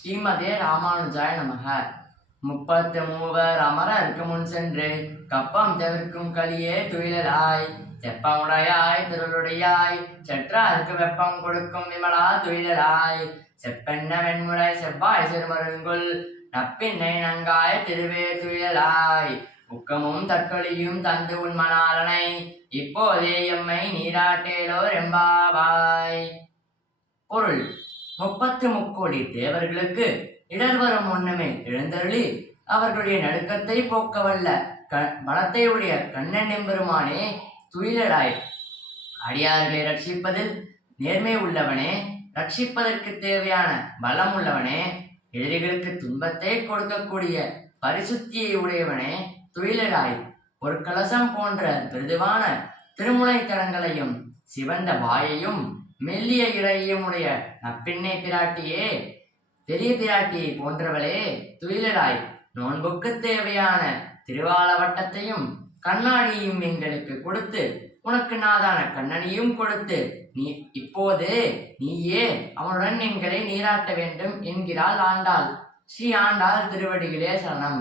ஸ்ரீமதே ராமானுஜாய நமக. 33 அமரர்க்கு முன் சென்று கப்பம் தவிர்க்கும் கலியே துயிலாய் செப்பமுடையாய் திருளுடையாய் செற்றாருக்கு வெப்பம் கொடுக்கும் விமலா துயிலாய் செப்பென்ன வெண்முறை செவ்வாய் சிறுமருங்குல் நப்பின்னை நங்காய திருவே துயிலாய் உக்கமும் தற்கொலியும் தந்து உன் மணாலனை இப்போதே எம்மை நீராட்டேலோர் எம்பாவாய். பொருள்: 33 தேவர்களுக்கு இடர் வரும் முன்னமே எழுந்தருளி அவர்களுடைய நடுக்கத்தை போக்கவல்ல பலத்தை உடைய கண்ணன் எம்பெருமானே துயிலாய். அடியார்களை ரட்சிப்பதில் நேர்மை உள்ளவனே, ரட்சிப்பதற்கு தேவையான பலம் உள்ளவனே, எதிரிகளுக்கு துன்பத்தை கொடுக்கக்கூடிய பரிசுத்தியை உடையவனே துயிலாய். ஒரு கலசம் போன்ற மிருதுவான திருமுனை தடங்களையும் சிவந்த வாயையும் மெல்லிய இடையும் உடைய நப்பின்னை பிராட்டியே, பெரிய பிராட்டியை போன்றவளே துயிலாய். நோன்புக்கு தேவையான திருவாலவட்டத்தையும் கண்ணாடியும் எங்களுக்கு கொடுத்து உனக்கு நாதான கண்ணனையும் கொடுத்து நீ இப்போது நீயே அவனுடன் எங்களை நீராட்ட வேண்டும் என்கிறாள் ஆண்டாள். ஸ்ரீ ஆண்டாள் திருவடிகளே சரணம்.